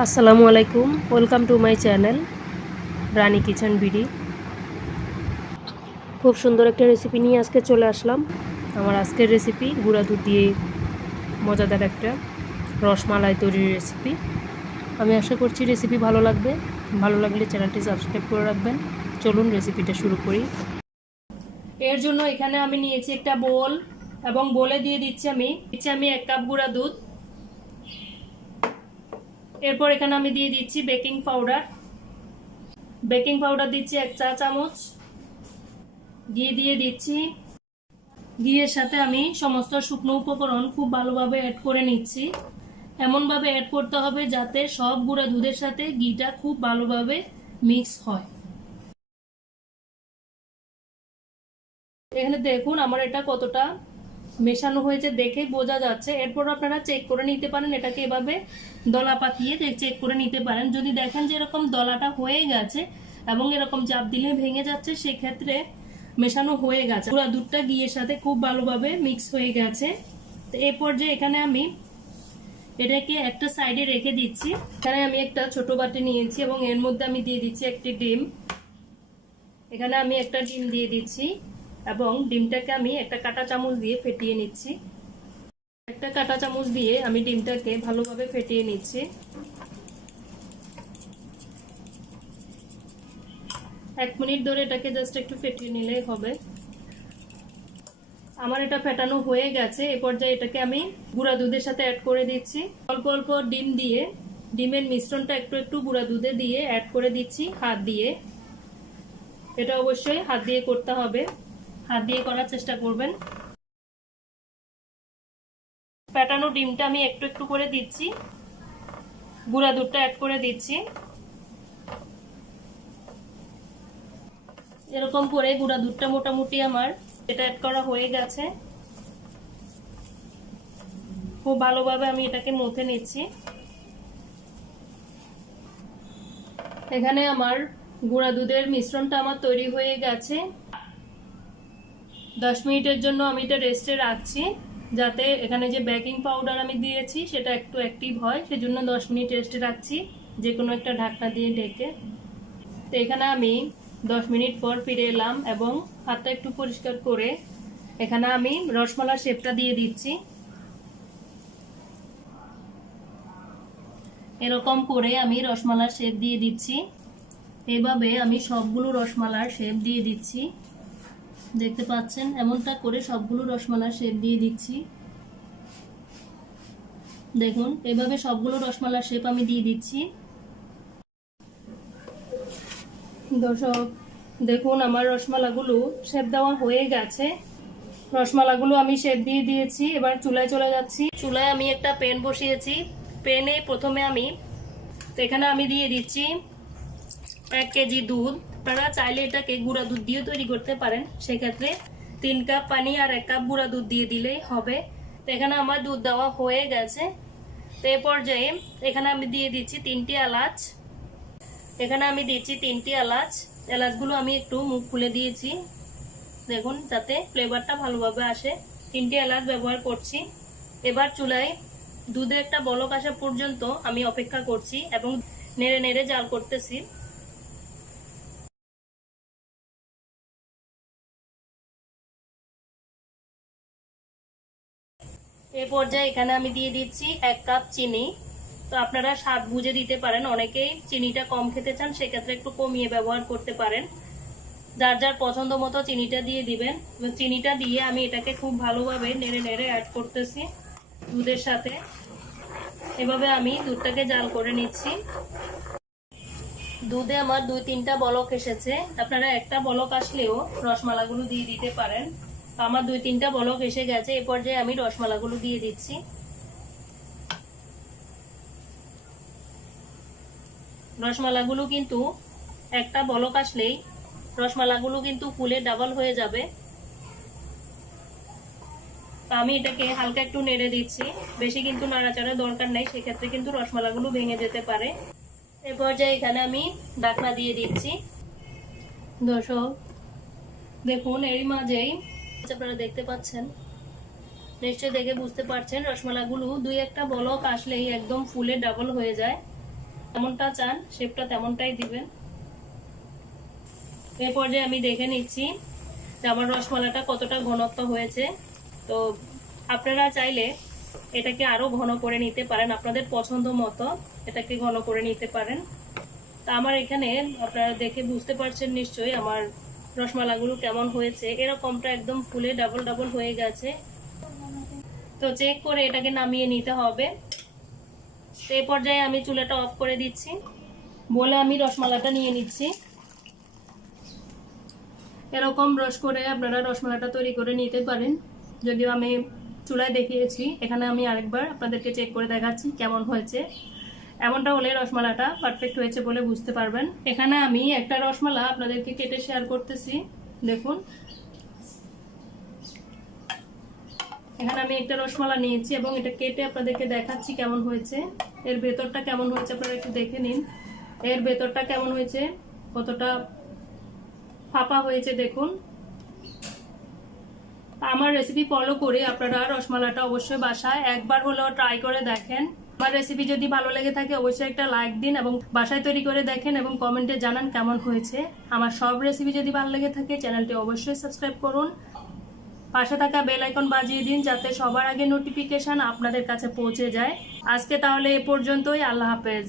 আসসালামু আলাইকুম, welcome to my channel Rani kitchen BD. খুব সুন্দর একটা রেসিপি নিয়ে আজকে চলে আসলাম। আমার আজকের রেসিপি গুঁড়া দুধ দিয়ে মজাদার একটা রসমালাই তৈরির রেসিপি। আমি আশা করছি রেসিপি ভালো লাগবে। ভালো লাগলে চ্যানেলটি সাবস্ক্রাইব করে রাখবেন। চলুন রেসিপিটা শুরু করি। এর জন্য এখানে আমি নিয়েছি একটা বোল এবং বোলে দিয়ে দিচ্ছি আমি 1 কাপ গুঁড়া দুধ। এরপর এখানে আমি দিয়ে দিচ্ছি বেকিং পাউডার দিচ্ছি 1 চা চামচ। ঘি দিয়ে দিচ্ছি। ঘিয়ের সাথে আমি সমস্ত শুকনো উপকরণ খুব ভালোভাবে অ্যাড করে নিচ্ছি। এমনভাবে অ্যাড করতে হবে যাতে সব গুঁড়া দুধের সাথে ঘিটা খুব ভালোভাবে মিক্স হয়। এখানে দেখুন আমার এটা কতটা মেশানো হয়েছে দেখে বোঝা যাচ্ছে। এরপর আপনারা চেক করে নিতে পারেন, এটাকে এভাবে দলা পাকিয়ে চেক করে নিতে পারেন। যদি দেখেন যে এরকম দলাটা হয়ে গেছে এবং এরকম চাপ দিলে ভেঙে যাচ্ছে, সেক্ষেত্রে মেশানো হয়ে গেছে, পুরো দুধটা ঘিয়ের সাথে খুব ভালোভাবে মিক্স হয়ে গেছে। তো এই পর্যায়ে এখানে আমি এটাকে একটা সাইডে রেখে দিচ্ছি। এখানে আমি একটা ছোট বাটি নিয়েছি এবং এর মধ্যে আমি দিয়ে দিচ্ছি একটি ডিম। এখানে আমি একটা ডিম দিয়ে দিচ্ছি এবং ডিমটাকে আমি একটা কাঁটা চামচ দিয়ে ফেটিয়ে নিচ্ছি। একটা কাঁটা চামচ দিয়ে আমি ডিমটাকে ভালোভাবে ফেটিয়ে নিচ্ছি। 1 মিনিট ধরে এটাকে জাস্ট একটু ফেটিয়ে নিলেই হবে। আমার এটা ফেটানো হয়ে গেছে। এ পর্যায়ে এটাকে আমি গুঁড়া দুধের সাথে অ্যাড করে দিচ্ছি। অল্প অল্প ডিম দিয়ে ডিমের মিশ্রণটা একটু একটু গুঁড়া দুধে দিয়ে অ্যাড করে দিচ্ছি হাত দিয়ে। এটা অবশ্যই হাত দিয়ে করতে হবে, হাত দিয়ে করার চেষ্টা করবেন। ফেটানো ডিমটা আমি একটু একটু করে দিচ্ছি, গুঁড়া দুধটা অ্যাড করে দিচ্ছি। এরকম করে গুঁড়া দুধটা মোটামুটি আমার এটা অ্যাড করা হয়ে গেছে। খুব ভালোভাবে আমি এটাকে মথে নিচ্ছি। এখানে আমার গুঁড়া দুধের মিশ্রণটা আমার তৈরি হয়ে গেছে। 10 মিনিটের জন্য আমি এটা রেস্টে রাখছি, যাতে এখানে যে বেকিং পাউডার আমি দিয়েছি সেটা একটু অ্যাক্টিভ হয়, সেজন্য 10 মিনিট রেস্টে রাখছি যে কোনো একটা ঢাকনা দিয়ে ঢেকে। তো এখানে আমি 10 মিনিট পর ফিরে এলাম এবং হাতটা একটু পরিষ্কার করে এখানে আমি রসমালার শেপটা দিয়ে দিচ্ছি। এরকম করে আমি রসমালার শেপ দিয়ে দিচ্ছি। এভাবে আমি সবগুলো রসমালার শেপ দিয়ে দিচ্ছি। দেখতে পাচ্ছেন, এমনটা করে সবগুলো রসমালার শেপ দিয়ে দিচ্ছি। দেখুন, এভাবে সবগুলো রসমালার শেপ আমি দিয়ে দিচ্ছি। দর্শক দেখুন, আমার রসমালাগুলো শেপ দেওয়া হয়ে গেছে। রসমালাগুলো আমি শেপ দিয়ে দিয়েছি। এবার চুলায় চলে যাচ্ছি। চুলায় আমি একটা প্যান বসিয়েছি। প্যানে প্রথমে আমি এখানে আমি দিয়ে দিচ্ছি 1 কেজি দুধ। আপনারা চাইলে এটাকে গুঁড়া দুধ দিয়ে তৈরি করতে পারেন, সেক্ষেত্রে 3 কাপ পানি আর 1 কাপ গুঁড়া দুধ দিয়ে দিলেই হবে। তো এখানে আমার দুধ দেওয়া হয়ে গেছে। তো এই পর্যায়ে এখানে আমি দিয়ে দিচ্ছি 3টি এলাচ। এখানে আমি দিচ্ছি 3টি এলাচ। এলাচগুলো আমি একটু মুখ খুলে দিয়েছি, দেখুন, যাতে ফ্লেভারটা ভালোভাবে আসে। 3টি এলাচ ব্যবহার করছি। এবার চুলায় দুধে একটা বলক আসা পর্যন্ত আমি অপেক্ষা করছি এবং নেড়ে নেড়ে জাল করতেছি। এই পর্যায়ে এখানে আমি দিয়ে দিচ্ছি 1 কাপ চিনি। তো আপনারা স্বাদ বুঝে দিতে পারেন, অনেকেই চিনিটা কম খেতে চান, সেক্ষেত্রে একটু কমিয়ে ব্যবহার করতে পারেন। যার যার পছন্দ মতো চিনিটা দিয়ে দিবেন। চিনিটা দিয়ে আমি এটাকে খুব ভালোভাবে নেড়ে নেড়ে অ্যাড করতেছি দুধের সাথে। এভাবে আমি দুধটাকে জাল করে নিচ্ছি। দুধে আমার 2-3টা বলক এসেছে। আপনারা একটা বলক আসলেও রসমালাগুলো দিয়ে দিতে পারেন। আমার 2-3টা বলক এসে গেছে। এই পর্যায়ে আমি রসমালাগুলো দিয়ে দিচ্ছি। রসমালাগুলো কিন্তু একটা বলক আসলেই রসমালাগুলো কিন্তু ফুলে ডাবল হয়ে যাবে। আমি এটাকে হালকা একটু নেড়ে দিচ্ছি, বেশি কিন্তু নাড়াচাড়া দরকার নাই, সেক্ষেত্রে কিন্তু রসমালাগুলো ভেঙে যেতে পারে। এই পর্যায়ে এখানে আমি ঢাকনা দিয়ে দিচ্ছি। দর্শক দেখুন, এরই মাঝেই আপনারা দেখতে পাচ্ছেন, নিশ্চয়ই দেখে বুঝতে পারছেন, রসমালাগুলো 2-1টা বলক আসলেই একদম ফুলে ডাবল হয়ে যায়। যেমনটা চান শেপটা তেমনটাই দিবেন। এই পর্যায়ে আমি দেখে নিচ্ছি যে আমার রসমালাইটা কতটা ঘনত্ব হয়েছে। তো আপনারা চাইলে এটাকে আরো ঘন করে নিতে পারেন, আপনাদের পছন্দ মতো এটাকে ঘন করে নিতে পারেন। তা আমার এখানে আপনারা দেখে বুঝতে পারছেন নিশ্চয়ই আমার রসমালাইগুলো কেমন হয়েছে। এরকমটা একদম ফুলে ডাবল ডাবল হয়ে গেছে। তো চেক করে এটাকে নামিয়ে নিতে হবে। তো এই পর্যায়ে আমি চুলাটা অফ করে দিচ্ছি, বলে আমি রসমালাইটা নিয়ে নিচ্ছি। এরকম ব্রাশ করে আপনারা রসমালাইটা তৈরি করে নিতে পারেন। যদিও আমি চুলায় দেখিয়েছি, এখানে আমি আরেকবার আপনাদেরকে চেক করে দেখাচ্ছি কেমন হয়েছে। এমনটা হলে রসমালাইটা পারফেক্ট হয়েছে বলে বুঝতে পারবেন। এখানে আমি একটা রসমালাই আপনাদেরকে কেটে শেয়ার করতেছি। দেখুন, এখানে আমি একটা রসমালাই নিয়েছি এবং এটা কেটে আপনাদেরকে দেখাচ্ছি কেমন হয়েছে। এর ভেতরটা কেমন হয়েছে আপনারা একটু দেখে নিন। এর ভেতরটা কেমন হয়েছে, কতটা ফাঁপা হয়েছে দেখুন। আমার রেসিপি ফলো করে আপনারা রসমালাইটা অবশ্যই বাসায় একবার হলেও ট্রাই করে দেখেন। আমার রেসিপি যদি ভালো লেগে থাকে অবশ্যই একটা লাইক দিন এবং বাসায় তৈরি করে দেখেন এবং কমেন্টে জানান কেমন হয়েছে। আমার সব রেসিপি যদি ভালো লেগে থাকে চ্যানেলটি অবশ্যই সাবস্ক্রাইব করুন, পাশে থাকা বেল আইকন বাজিয়ে দিন যাতে সবার আগে নোটিফিকেশন আপনাদের কাছে পৌঁছে যায়। আজকে তাহলে এ পর্যন্তই, আল্লাহ হাফেজ।